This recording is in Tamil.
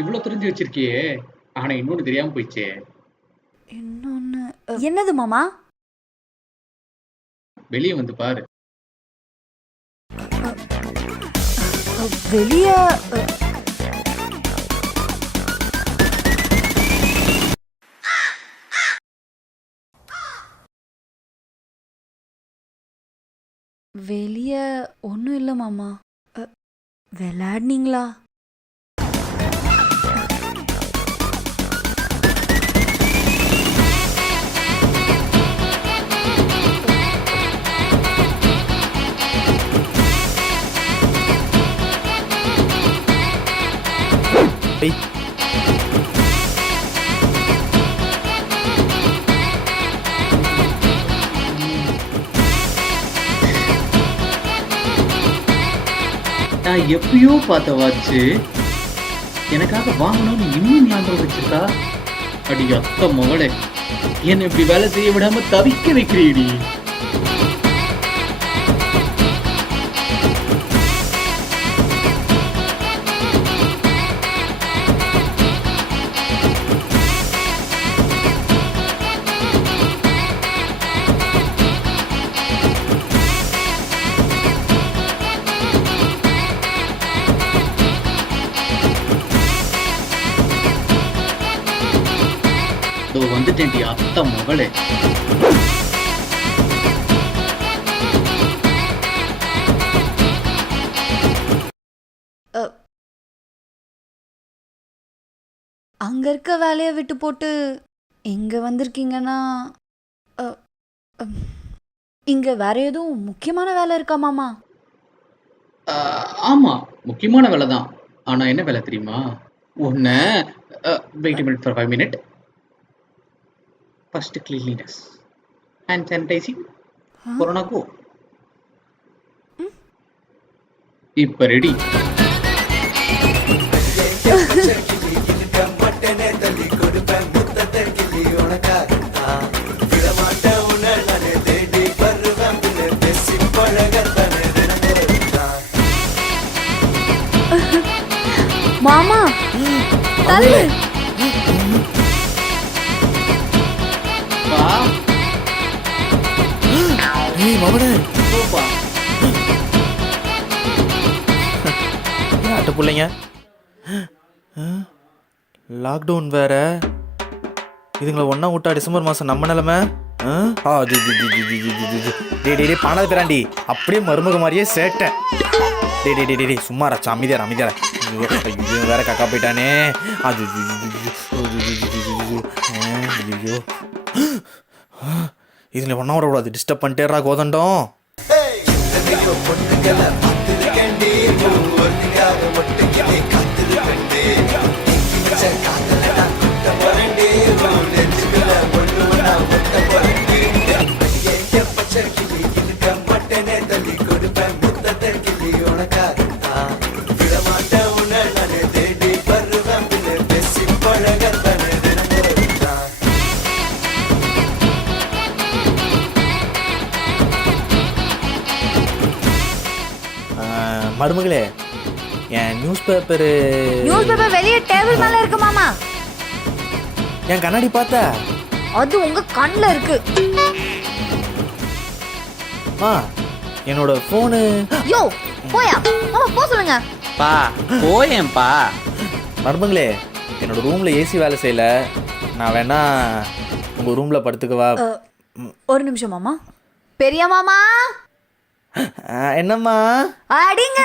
இவ்ளோ தெரிஞ்சு வச்சிருக்கியே! ஆனா இன்னொன்னு தெரியாம போயிச்சே! இன்னொன்னு என்னது மாமா? வெளிய வந்து பாரு. வெளிய வெளிய ஒன்றும் இல்லை மாமா. விளையாடுனீங்களா? நான் எப்பயோ பார்த்த வாட்சு எனக்காக வாங்கணும்னு இன்னும் ஞாபகம் வச்சிருக்கா. அடி அத்த மகளே, என்னை இப்படி வேலை செய்ய விடாம தவிக்க வைக்கிறீடி. வந்துட்டேன்டி அத்த மகளே. அங்க இருக்க வேலையை விட்டு போட்டு இங்க வந்திருக்கீங்கன்னா இங்க வேற எதுவும் முக்கியமான வேலை இருக்கா மாமா? ஆமா, முக்கியமான வேலை தான். ஆனா என்ன வேலை தெரியுமா? உன்ன wait a minute for 5 minutes. First cleanliness, hand sanitizing, corona go. இப்ப ரெடி. மாமா தள்ளு. வா. ஏய் மவனே, போப்பா. ஆட்ட பிள்ளைங்க, லாக்டவுன் வேற. இதுங்களை ஒன்றா விட்டா டிசம்பர் மாதம் நம்ம நிலமை. டே பானது பேராண்டி, அப்படியே மருமக மாதிரியே சேட்டேன். டே சும்மாரா, அமைதியாரா அமைதியாரா. ஐயோ வேற காக்கா போயிட்டானே. அது ஐயோ, இதில் ஒன்றா விடக்கூடாது, டிஸ்டர்ப் பண்ணிட்டேறா கோதண்டம். மருமகளே, என் நியூஸ் பேப்பர் வெளியே டேபிள் மேல இருக்கு மாமா. என் கண்ணாடி பார்த்தா அது உங்க கண்ணில் இருக்கு. என்னோட போனு. யோ போயா மாமா, போ சொல்லுங்க. பா போயேன்பா. மருமகளே, என்னோட ரூம்ல ஏசி வேலை செய்யல. நான் வேணா உங்க ரூம்ல படுத்துக்கவா? ஒரு நிமிஷம் மாமா. பெரிய மாமா. என்னம்மா? அடிங்க.